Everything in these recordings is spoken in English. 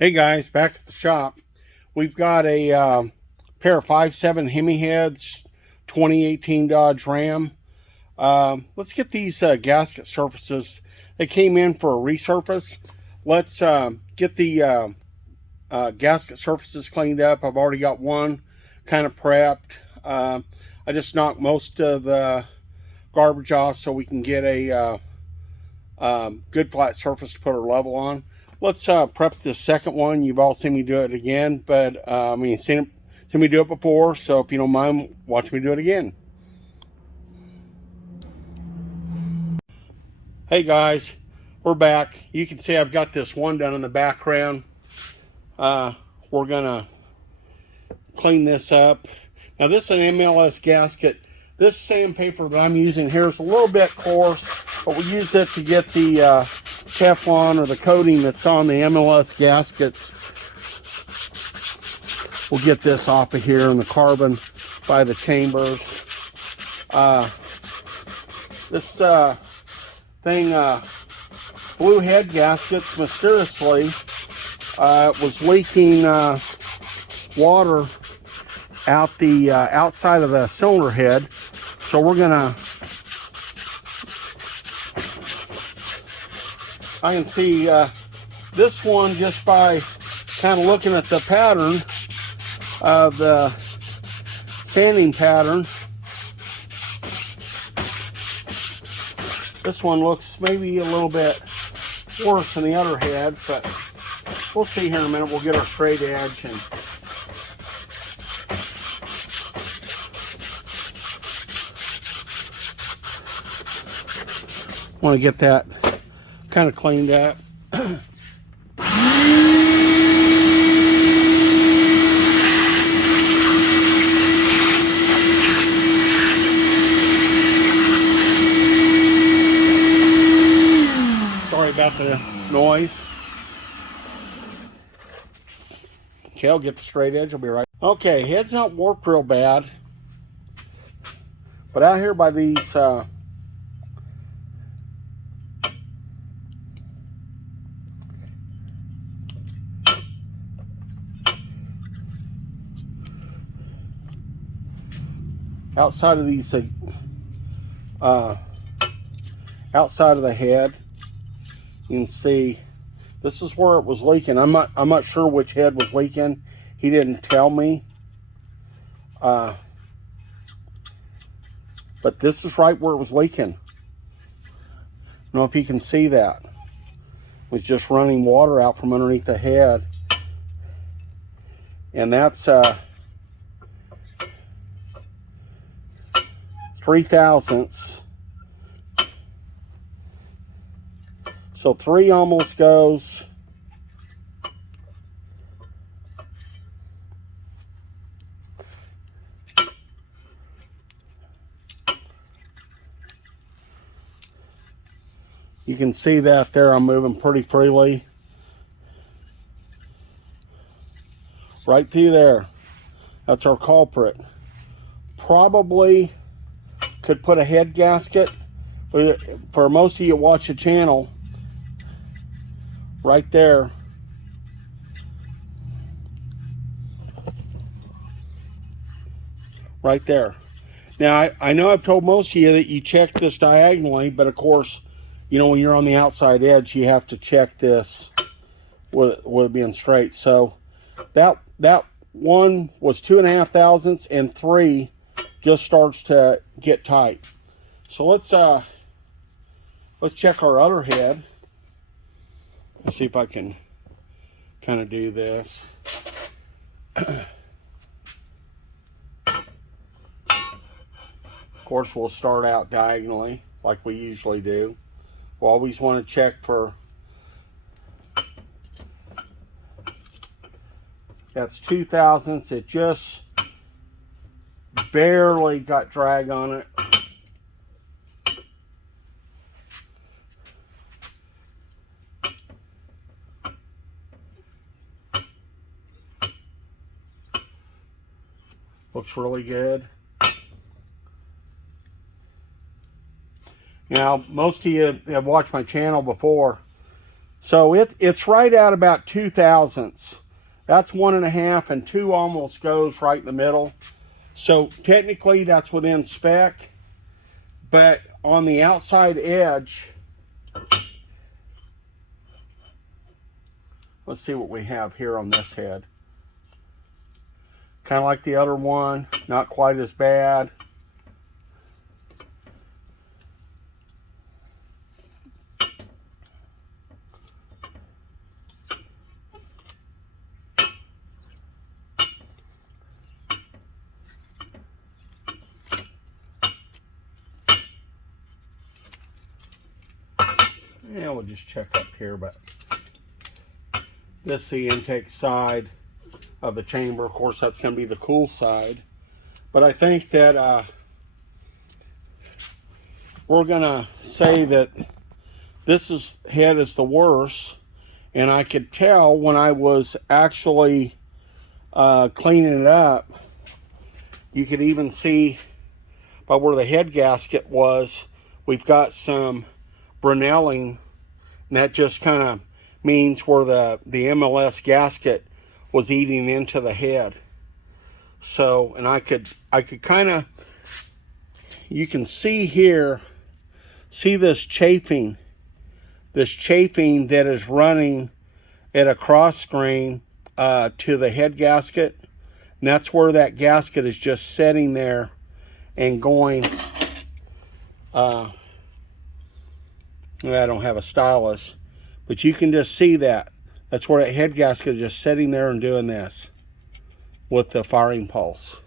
Hey guys, back at the shop. We've got a pair of 5.7 Hemi Heads, 2018 Dodge Ram. Let's get these gasket surfaces. They came in for a resurface. Let's get the gasket surfaces cleaned up. I've already got one kind of prepped. I just knocked most of the garbage off so we can get a good flat surface to put our level on. Let's prep the second one. You've all seen me do it again, but you've seen me do it before, so if you don't mind, watch me do it again. Hey guys, we're back. You can see I've got this one done in the background. We're gonna clean this up. Now this is an MLS gasket. This sandpaper that I'm using here is a little bit coarse, but we use it to get the Teflon or the coating that's on the MLS gaskets. We'll get this off of here and the carbon by the chambers. This thing, blue head gaskets, mysteriously, was leaking water out the outside of the cylinder head. So we're gonna, I can see this one just by kind of looking at the pattern of the sanding pattern. This one looks maybe a little bit worse than the other head, but we'll see here in a minute. We'll get our straight edge and want to get that kind of cleaned up. Sorry about the noise. Okay, I'll get the straight edge. I'll be right. Okay, head's not warped real bad, but out here by these outside of these outside of the head, you can see this is where it was leaking. I'm not sure which head was leaking. He didn't tell me, but this is right where it was leaking. I don't know if you can see that. It was just running water out from underneath the head, and that's 3/1000. So 3 almost goes. You can see that there. I'm moving pretty freely. Right through there. That's our culprit. Probably could put a head gasket. For most of you that watch the channel, right there. Right there. Now, I know I've told most of you that you check this diagonally, but of course, you know, when you're on the outside edge, you have to check this with it being straight. So that one was 2.5 thousandths, and 3 just starts to get tight. So let's check our other head. Let's see if I can kind of do this. Of course, we'll start out diagonally like we usually do. We'll always want to check for, that's 2 thousandths. It just barely got drag on it. Looks really good. Now, most of you have watched my channel before. So it's right at about 2 thousandths. That's 1.5, and 2 almost goes right in the middle. So technically that's within spec, but on the outside edge, let's see what we have here on this head. Kind of like the other one, not quite as bad. Yeah, we'll just check up here, but this is the intake side of the chamber. Of course, that's going to be the cool side. But I think that we're going to say that this head is the worst. And I could tell when I was actually cleaning it up, you could even see by where the head gasket was, we've got some Brunelling, and that just kind of means where the MLS gasket was eating into the head. So, and I could kind of, you can see here, see this chafing that is running at a cross grain to the head gasket, and that's where that gasket is just sitting there and going. I don't have a stylus, but you can just see that. That's where that head gasket is just sitting there and doing this with the firing pulse.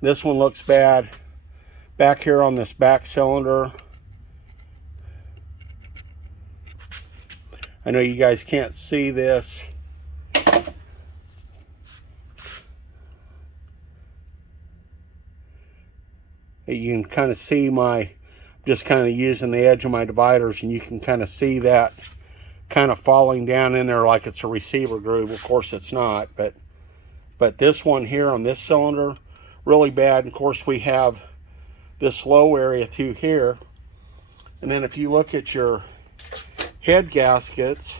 This one looks bad. Back here on this back cylinder, I know you guys can't see this. You can kind of see just kind of using the edge of my dividers, and you can kind of see that kind of falling down in there like it's a receiver groove. Of course it's not, but this one here on this cylinder, really bad. And of course we have this low area through here. And then if you look at your head gaskets,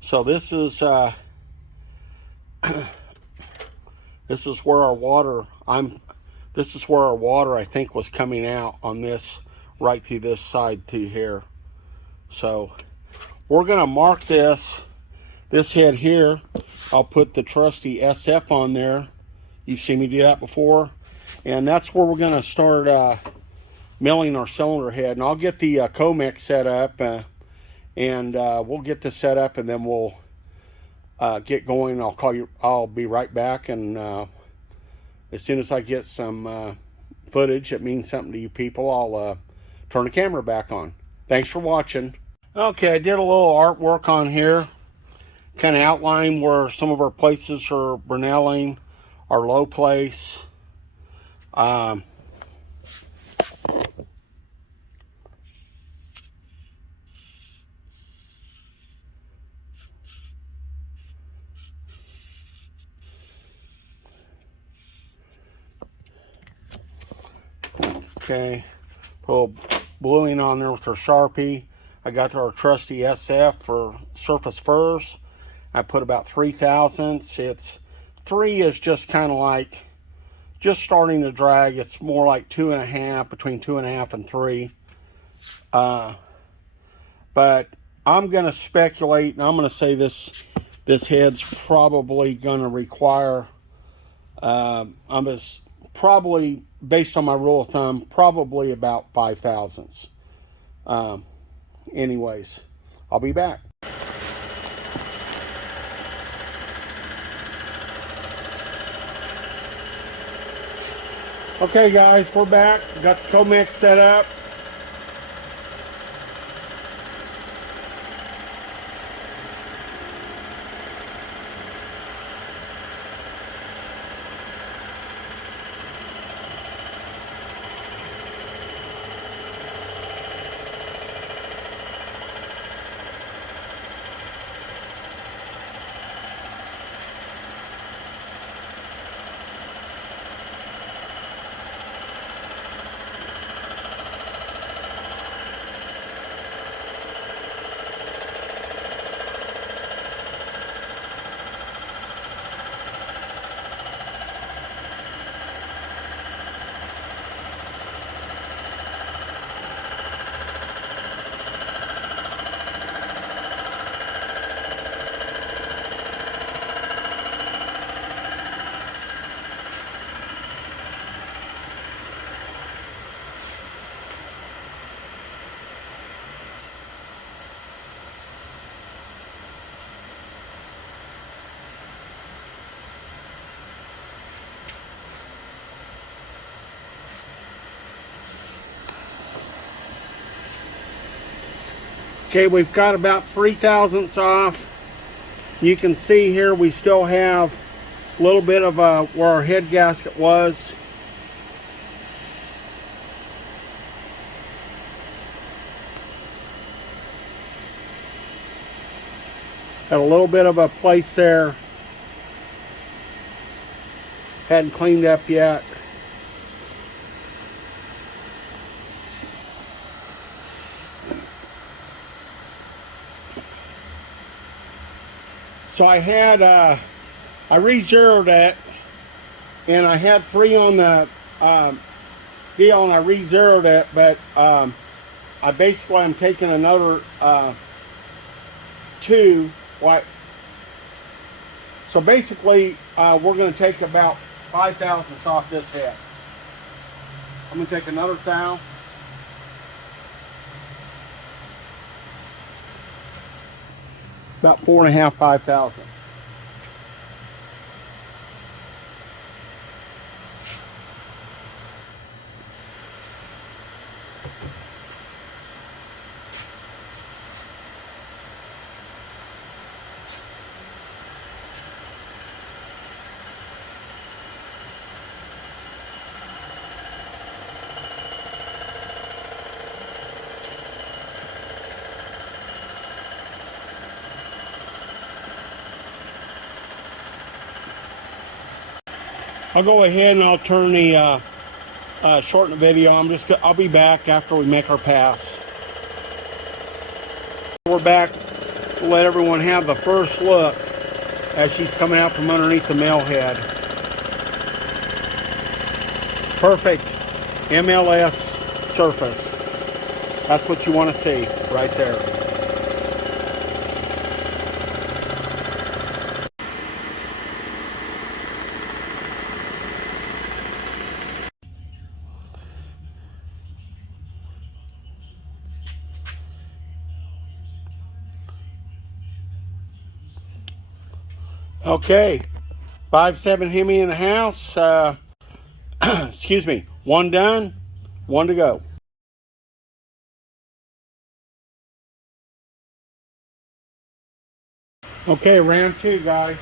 so this is this is where our water I think was coming out on this, right through this side through here. So we're gonna mark this head here. I'll put the trusty SF on there. You've seen me do that before. And that's where we're gonna start milling our cylinder head. And I'll get the Comex set up, and we'll get this set up, and then we'll get going. I'll call you. I'll be right back, and as soon as I get some footage that means something to you people, I'll turn the camera back on. Thanks for watching. Okay, I did a little artwork on here, kind of outline where some of our places are Brunelling, our low place. Okay, put a little bluing on there with our Sharpie. I got our trusty SF for surface furs. I put about 3 thousandths. It's 3 is just kind of like just starting to drag. It's more like 2.5, between 2.5 and 3. But I'm going to speculate, and I'm going to say this head's probably going to require, probably, based on my rule of thumb, probably about 5 thousandths. Anyways, I'll be back. Okay guys, we're back. Got the Comex set up. Okay, we've got about 3/1000 off. You can see here we still have a little bit of where our head gasket was. Had a little bit of a place there. Hadn't cleaned up yet. So I had, I re-zeroed it, and I had 3 on the deal, and I re-zeroed it, but I'm taking another 2. So basically, we're going to take about 5/1000 off this head. I'm going to take another thou. About 4.5, 5/1000. I'll go ahead and I'll turn the shorten the video. I'll be back after we make our pass. We're back to let everyone have the first look as she's coming out from underneath the male head. Perfect MLS surface. That's what you want to see right there. Okay, 5.7 Hemi in the house. Excuse me, 1 done, 1 to go. Okay, round 2, guys.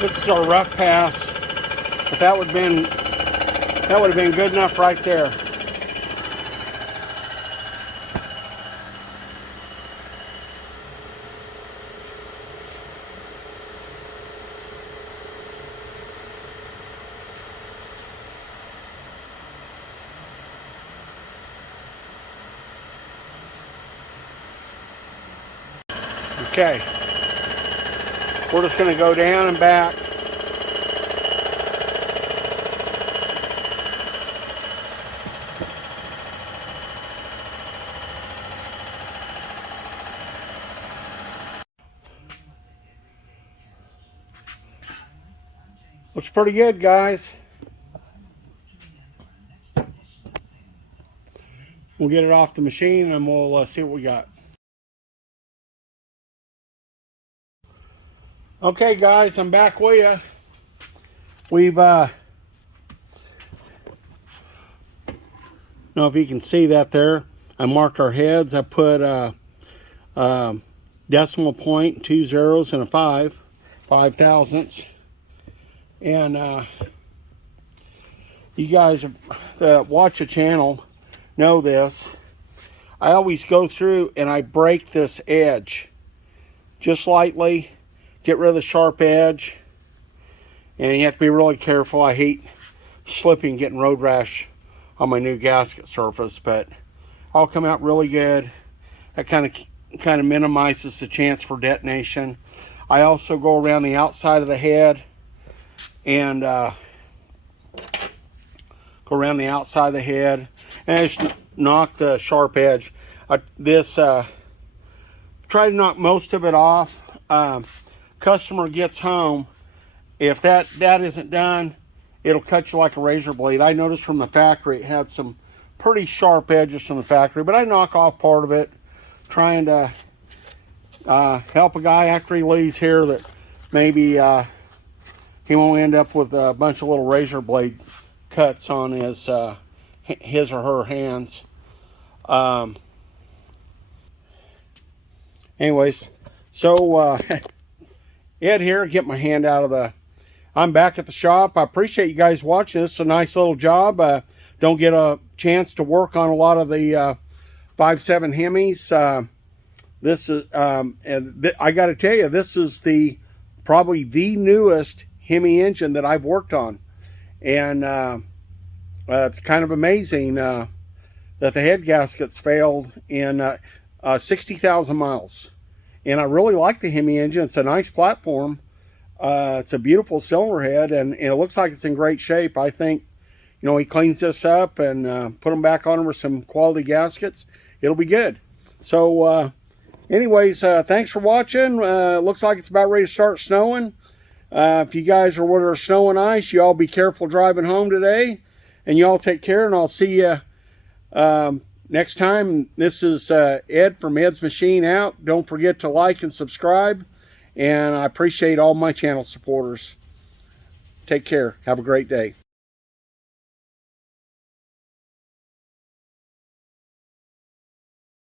This is our rough pass, but that would have been good enough right there. Okay, we're just going to go down and back. Looks pretty good, guys. We'll get it off the machine and we'll see what we got. Okay, guys, I'm back with you. We've know if you can see that there. I marked our heads. I put decimal point, 2 zeros and a 5 thousandths. And you guys that watch the channel know this. I always go through and I break this edge just lightly, get rid of the sharp edge, and you have to be really careful. I hate slipping, getting road rash on my new gasket surface, but all come out really good. That kind of minimizes the chance for detonation. I also go around the outside of the head and go around the outside of the head and I just knock the sharp edge. Try to knock most of it off. Customer gets home, if that isn't done, it'll cut you like a razor blade. I noticed from the factory it had some pretty sharp edges from the factory, but I knock off part of it, trying to help a guy after he leaves here that maybe he won't end up with a bunch of little razor blade cuts on his or her hands. Anyways, so Ed here, get my hand out of the... I'm back at the shop. I appreciate you guys watching. This is a nice little job. Don't get a chance to work on a lot of the 5.7 Hemis. This is, I got to tell you, this is probably the newest Hemi engine that I've worked on. And it's kind of amazing that the head gaskets failed in 60,000 miles. And I really like the Hemi engine. It's a nice platform. It's a beautiful cylinder head, and it looks like it's in great shape. I think, you know, he cleans this up and put them back on with some quality gaskets. It'll be good. So, anyways, thanks for watching. Looks like it's about ready to start snowing. If you guys are where there's snow and ice, you all be careful driving home today. And you all take care, and I'll see you next time. This is Ed from Ed's Machine out. Don't forget to like and subscribe. And I appreciate all my channel supporters. Take care. Have a great day.